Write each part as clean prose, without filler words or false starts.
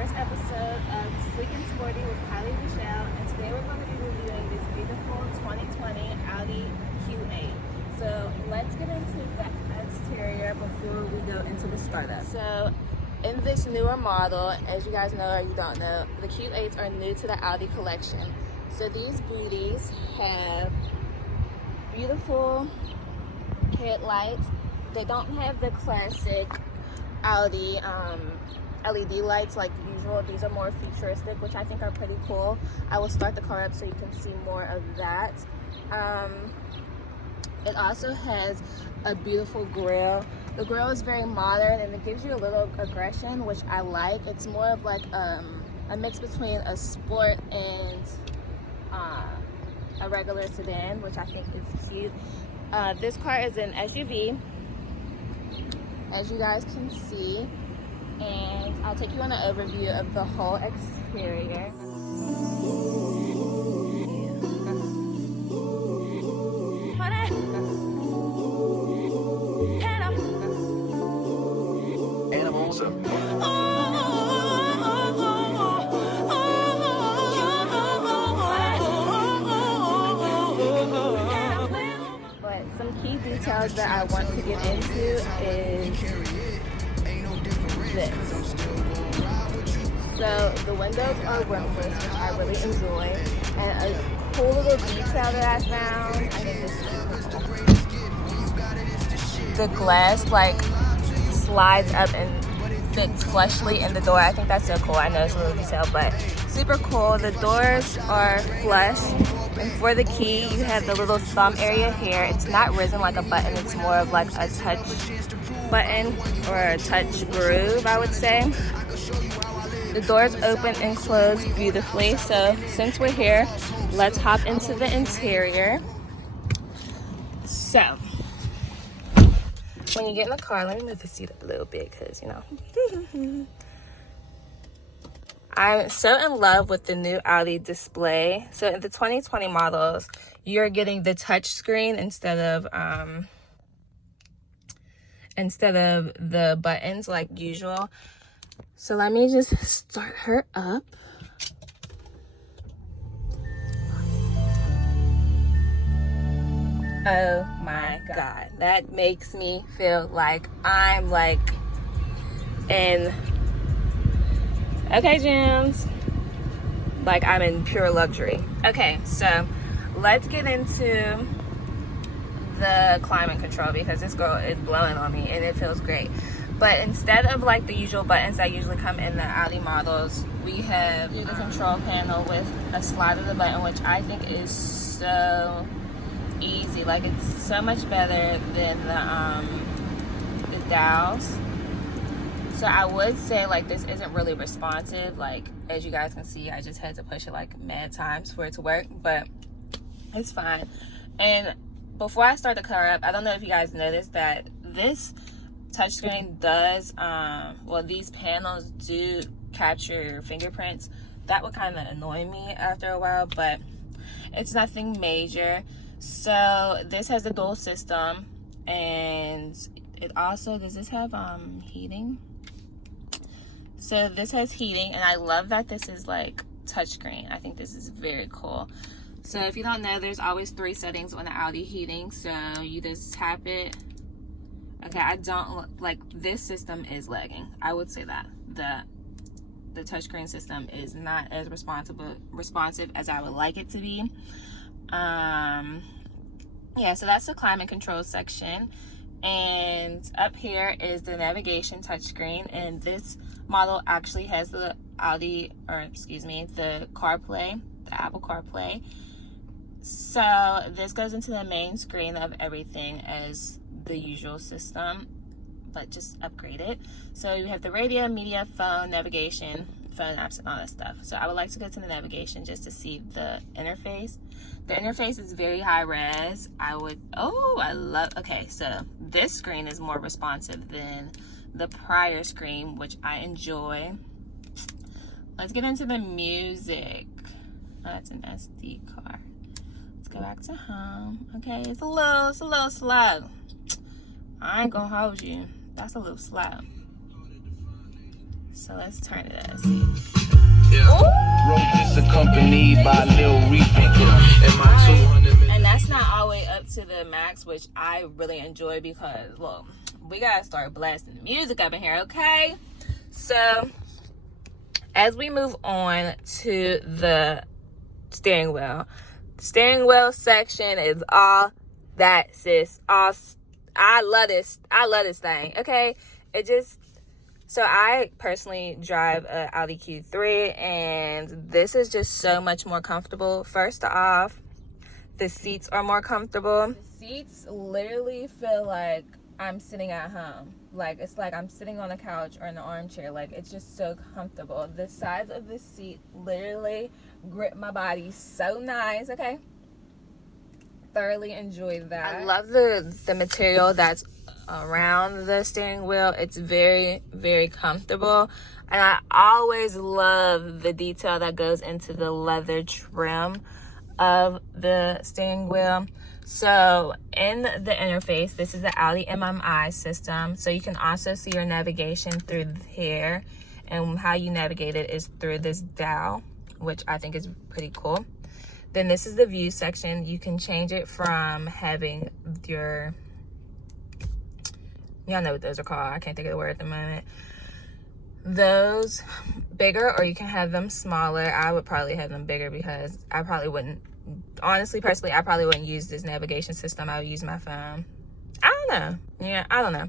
first episode of Sleek and Sporty with Kylie Michelle, and today we're going to be reviewing this beautiful 2020 Audi Q8. So let's get into the exterior before we go into the startup. So in this newer model, as you guys know or you don't know, the Q8s are new to the Audi collection. So these beauties have beautiful headlights. They don't have the classic Audi LED lights like usual. These are more futuristic, which I think are pretty cool. I will start the car up so you can see more of that. It also has a beautiful grille. The grille is very modern and it gives you a little aggression, which I like. It's more of like a mix between a sport and a regular sedan, which I think is cute. This car is an SUV, as you guys can see, and I'll take you on an overview of the whole exterior. But some key details that I want to get into is this. So the windows are rimless, which I really enjoy, and a cool little detail that I found, I think this is super cool. The glass like slides up and fits flushly in the door. I think that's so cool. I know it's a little detail, but super cool. The doors are flush, and for the key you have the little thumb area here. It's not risen like a button, it's more of like a touch button or a touch groove, I would say. The doors open and close beautifully. So since we're here, let's hop into the interior. So when you get in the car, let me move the seat up a little bit because, you know, I'm so in love with the new Audi display. So in the 2020 models, you're getting the touch screen instead of the buttons like usual. So let me just start her up. Oh my God, that makes me feel like I'm like in, okay Jams, like I'm in pure luxury. Okay, so let's get into the climate control because this girl is blowing on me and it feels great. But instead of like the usual buttons that usually come in the Audi models, we have the control panel with a slide of the button, which I think is so easy. Like it's so much better than the dials. So I would say like this isn't really responsive. Like as you guys can see, I just had to push it like mad times for it to work, but it's fine. And before I start the car up, I don't know if you guys noticed that this touchscreen does, well, these panels do capture your fingerprints. That would kind of annoy me after a while, but it's nothing major. So this has a dual system, and it also, does this have heating? So this has heating, and I love that this is like touchscreen. I think this is very cool. So if you don't know, there's always 3 settings on the Audi heating. So you just tap it. Okay, I don't like this system is lagging. I would say that the touchscreen system is not as responsive as I would like it to be. Yeah, so that's the climate control section, and up here is the navigation touchscreen, and this model actually has the the CarPlay, the Apple CarPlay. So this goes into the main screen of everything as the usual system, but just upgrade it. So you have the radio, media, phone, navigation, phone apps, and all that stuff. So I would like to go to the navigation just to see the interface. The interface is very high res. Okay, so this screen is more responsive than the prior screen, which I enjoy. Let's get into the music. Oh, that's an SD card. Let's go back to home. Okay, it's a little slow. I ain't gonna hold you. That's a little slow. So let's turn it up. See. Road is accompanied by Lil Reef and that's not all the way up to the max, which I really enjoy because, well, we gotta start blasting the music up in here, okay? So as we move on to the steering wheel section is all that, sis. I love this thing, okay? So I personally drive a Audi Q8, and this is just so much more comfortable. First off, the seats are more comfortable. The seats literally feel like I'm sitting at home. Like, it's like I'm sitting on a couch or in an armchair. Like, it's just so comfortable. The sides of the seat literally grip my body so nice, okay? Thoroughly enjoy that. I love the material that's around the steering wheel. It's very, very comfortable, and I always love the detail that goes into the leather trim of the steering wheel. So in the interface, this is the Audi MMI system, so you can also see your navigation through here, and how you navigate it is through this dial, which I think is pretty cool. Then this is the view section. You can change it from having your, y'all know what those are called, I can't think of the word at the moment, those bigger, or you can have them smaller. I would probably have them bigger because I probably wouldn't, honestly, personally, I probably wouldn't use this navigation system. I would use my phone. I don't know. Yeah, I don't know.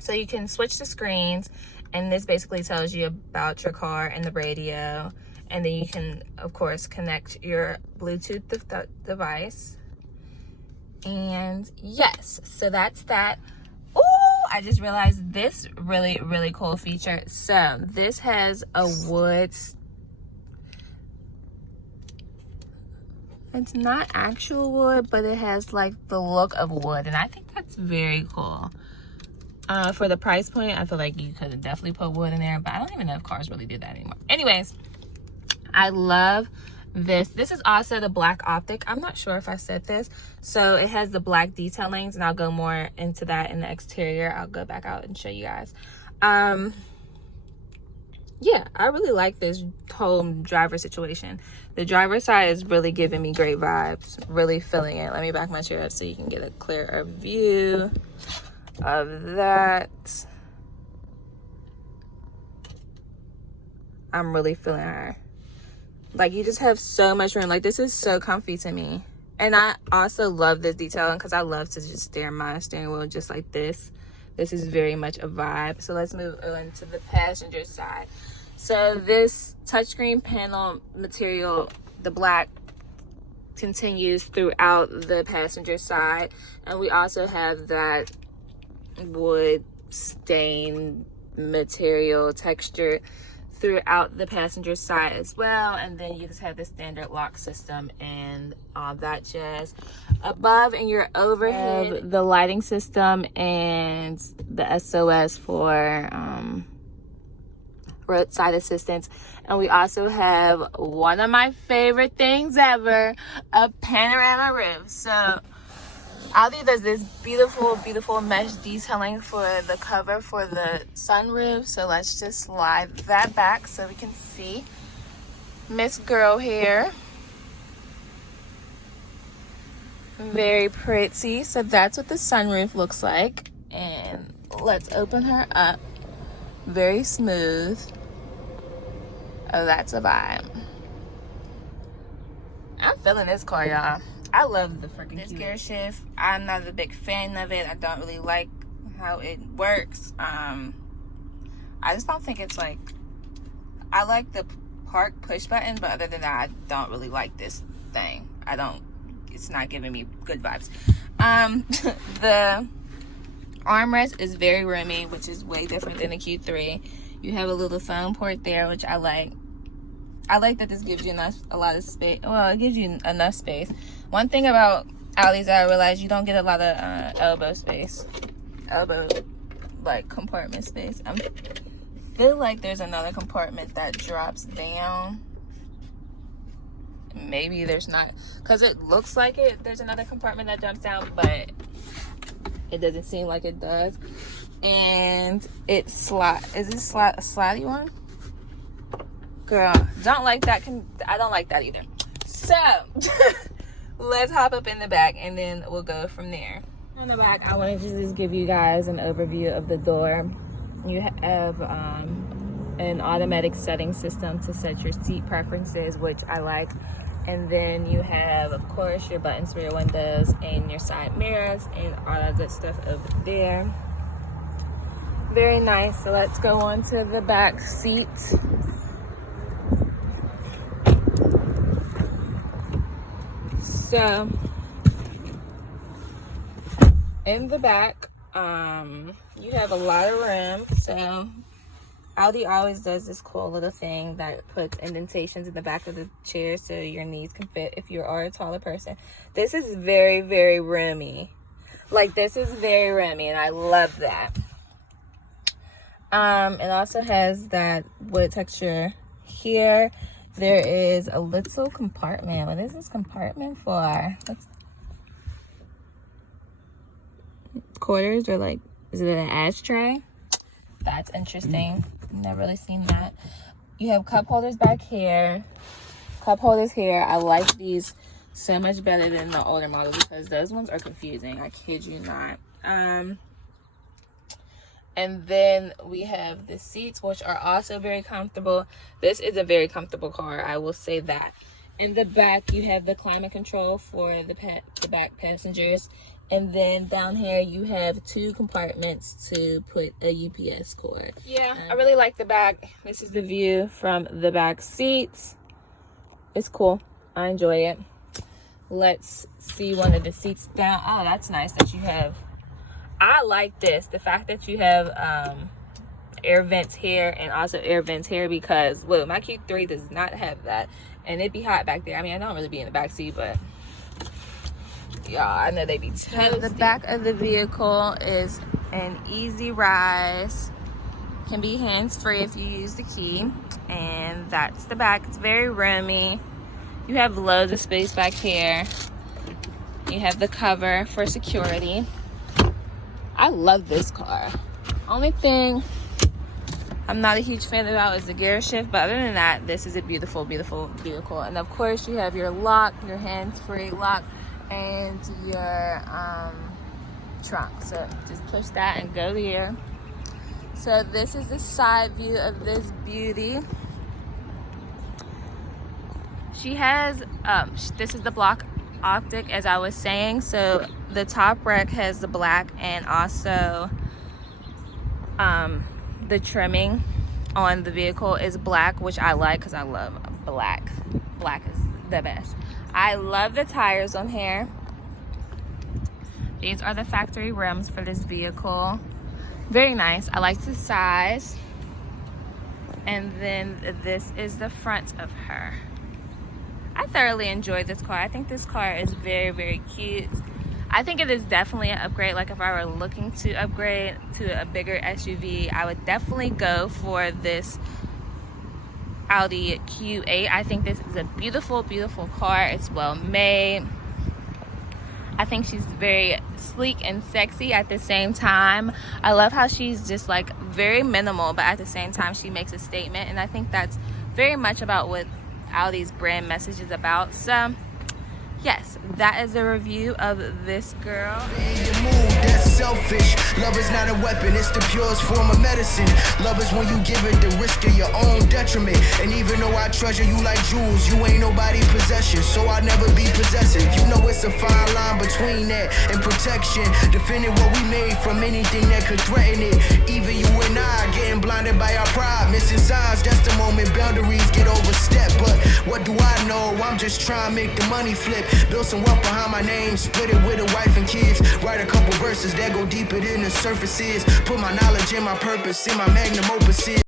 So you can switch the screens, and this basically tells you about your car and the radio. And then you can, of course, connect your Bluetooth device. And yes, so that's that. Oh, I just realized this really, really cool feature. So this has a wood, it's not actual wood, but it has like the look of wood, and I think that's very cool. For the price point, I feel like you could have definitely put wood in there, but I don't even know if cars really do that anymore. Anyways, I love this. This is also the black Optic. I'm not sure if I said this. So it has the black detailings, and I'll go more into that in the exterior. I'll go back out and show you guys. Yeah, I really like this whole driver situation. The driver's side is really giving me great vibes. Really feeling it. Let me back my chair up so you can get a clearer view of that. I'm really feeling her. Like, you just have so much room. Like, this is so comfy to me. And I also love this detailing because I love to just steer my steering wheel just like this. This is very much a vibe. So let's move on to the passenger side. So this touchscreen panel material, the black, continues throughout the passenger side. And we also have that wood stain material texture throughout the passenger side as well. And then you just have the standard lock system and all that jazz. Above in your overhead, the lighting system and the SOS for roadside assistance. And we also have one of my favorite things ever, a panorama roof. So Audi does this beautiful mesh detailing for the cover for the sunroof. So let's just slide that back so we can see Miss Girl here. Very pretty. So that's what the sunroof looks like. And let's open her up. Very smooth. Oh, that's a vibe. I'm feeling this car, y'all. I love the freaking this gear shift. I'm not a big fan of it. I don't really like how it works. I just don't think it's like, I like the park push button, but other than that, I don't really like this thing. It's not giving me good vibes. The armrest is very roomy, which is way different than the Q3. You have a little phone port there, which I like. I like that this gives you a lot of space. Well, it gives you enough space. One thing about Audis I realized, you don't get a lot of elbow like compartment space. I feel like there's another compartment that drops down. Maybe there's not, because it looks like it. There's another compartment that jumps down, but it doesn't seem like it does. and it's slide. Is it a slidey one? Girl, don't like that. I don't like that either. So let's hop up in the back and then we'll go from there. On the back, I wanted to just give you guys an overview of the door. You have an automatic setting system to set your seat preferences, which I like. And then you have, of course, your buttons for your windows and your side mirrors and all that good stuff over there. Very nice. So let's go on to the back seat. So in the back, you have a lot of room. So Audi always does this cool little thing that puts indentations in the back of the chair so your knees can fit if you are a taller person. This is very, very roomy. Like, this is very roomy, and I love that. It also has that wood texture here. There is a little compartment. What is this compartment for? Quarters, or like, is it an ashtray? That's interesting. Never really seen that. You have cup holders back here, cup holders here. I like these so much better than the older model because those ones are confusing. I kid you not. And then we have the seats, which are also very comfortable. This is a very comfortable car, I will say that. In the back, you have the climate control for the back passengers. And then down here, you have 2 compartments to put a UPS cord. Yeah, I really like the back. This is the view from the back seats. It's cool. I enjoy it. Let's see one of the seats down. Oh, that's nice that you have. I like this. The fact that you have air vents here and also air vents here because, well, my Q3 does not have that. And it'd be hot back there. I mean, I don't really be in the back seat, but y'all, I know they be toasty. The back of the vehicle is an easy rise. Can be hands-free if you use the key. And that's the back. It's very roomy. You have loads of space back here. You have the cover for security. I love this car. Only thing I'm not a huge fan about is the gear shift, but other than that, this is a beautiful, beautiful vehicle. And of course, you have your lock, your hands-free lock, and your trunk. So just push that and go there. So this is the side view of this beauty. She has this is the block Optic, as I was saying. So the top rack has the black, and also the trimming on the vehicle is black, which I like because I love black. Black is the best. I love the tires on here. These are the factory rims for this vehicle. Very nice. I like the size. And then this is the front of her. I thoroughly enjoyed this car. I think this car is very, very cute. I think it is definitely an upgrade. Like, if I were looking to upgrade to a bigger SUV, I would definitely go for this Audi Q8. I think this is a beautiful, beautiful car. It's well made. I think she's very sleek and sexy at the same time. I love how she's just like very minimal, but at the same time she makes a statement, and I think that's very much about what Audi's brand message is about. So yes, that is a review of this girl. That's selfish. Love is not a weapon, it's the purest form of medicine. Love is when you give it the risk of your own detriment. And even though I treasure you like jewels, you ain't nobody's possession, so I'll never be possessive. You know it's a fine line between that and protection, defending what we made from anything that could threaten it. Even you and I getting blinded by our pride, missing signs, that's the moment boundaries get overstepped. But what do I know? I'm just trying to make the money flip. Build some wealth behind my name, split it with a wife and kids. Write a couple verses that go deeper than the surface is. Put my knowledge and my purpose in my magnum opus.